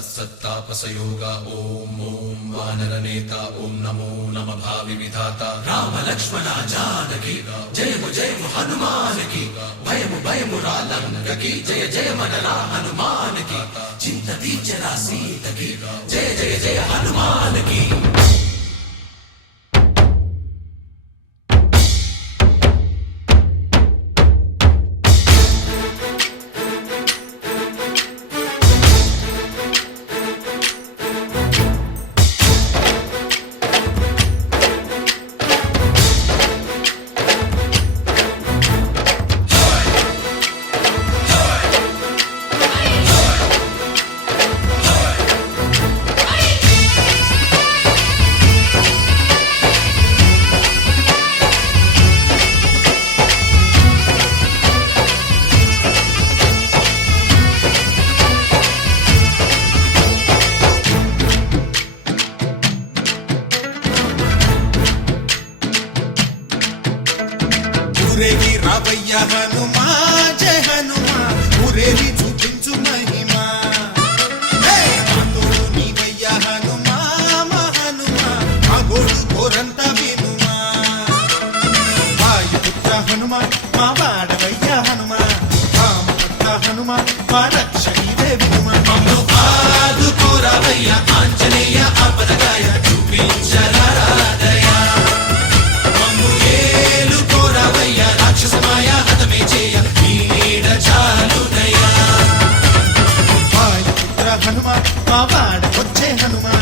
सत्सत्तापसयोग ओम ओम वानरनेता ओम नमो नमः भावि विधाता राम लक्ष्मण जानकी जय हनुमान की भयमु रालंक की जय मनरा हनुमान की चिंतती चला सीत की जय हनुमान की। ఊరేగి రావయ్య హనుమా జయ హనుమా ఊరేగి చూపించు మహిమా తోడు నీవయ్య హనుమా మా హనుమా మా గోడు కోరంత వినుమా వాయుపుత్ర హనుమా మా వాడవయ్య హనుమా రామపుత్ర హనుమా మా రక్షణీదే వినుమా ఆదుకోరావయ్య ఆంజనేయ ఆపదగాయ చూపించరాదయ రాక్షసమాయ హతమే చేయ నీ నీడ చాలునయ్యా వాయుపుత్ర హనుమా మా వాడకొచ్చే హనుమా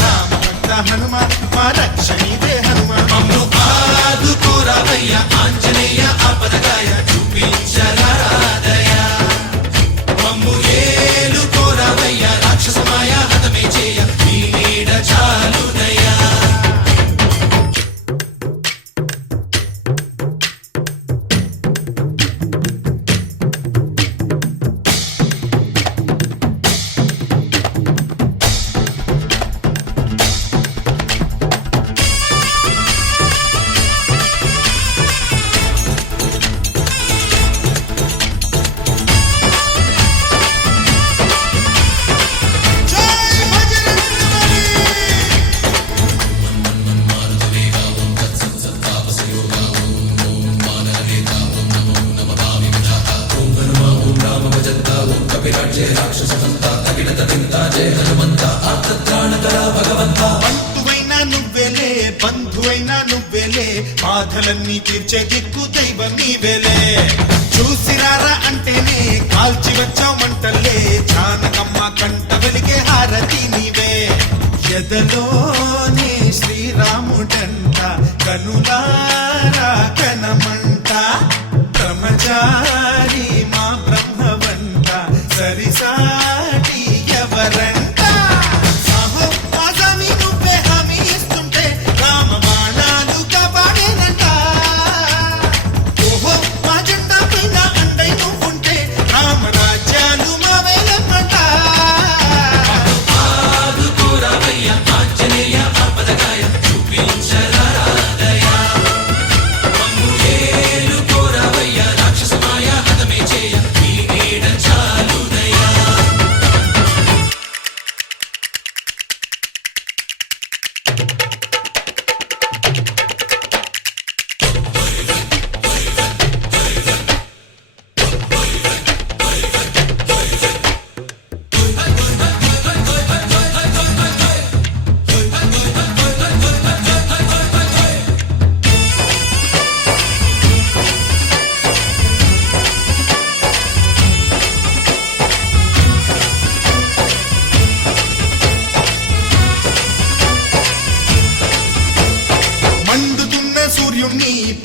రామభక్త హనుమా మా రక్షణీదే హనుమా మమ్ము ఆదుకోరావయ్య ఆంజనేయ ఆపదగాయ చూపించరాదయ మమ్ము ఏలుకోరావయ్య రాక్షసమాయ హతమే చేయ నీ నీడ చాలునయ్యా। బంధువైనా నువ్వేలే బంధువైనా నువ్వేలే బాధలన్నీ తీర్చే దిక్కు దైవం నీవేలే చూసిరారా అంటేనే కాల్చి వచ్చామంటలే జానకమ్మ కంట వెలిగే హారతి నీవే ఎదలోనే శ్రీరాముడంట కనులారా కనమంట బ్రహ్మచారి మా బ్రహ్మవంట సరిసాటి ఎవరంట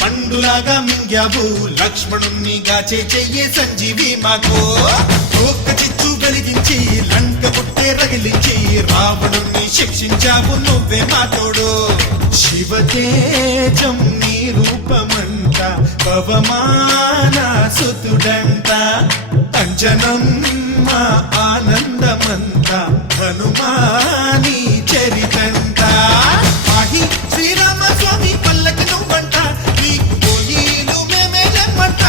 పండులాగా మింగావు లక్ష్మణుణ్ణి గాచే చెయ్యే సంజీవి మాకు ఒక్క చిచ్చు వెలిగించి లంక పుట్టే రగిలించి రావణుణ్ణి శిక్షించావు నువ్వే మాతోడు శివతేజం నీ రూపమంట పవమాన సుతుడంట అంజనం మా ఆనందమంత హనుమాని చరితంట ఆహి శ్రీరామ స్వామి పల్లకి నువ్వంట నీకు పోయిలు మేమేలమ్మంట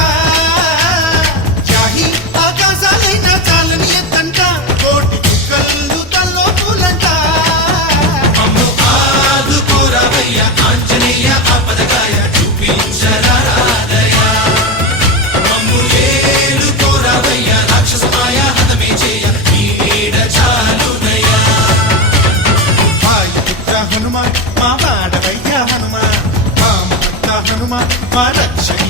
యాహి ఆకాశాలైనా చాలని ఎత్తంట కోటి చుక్కలు మా రక్షణి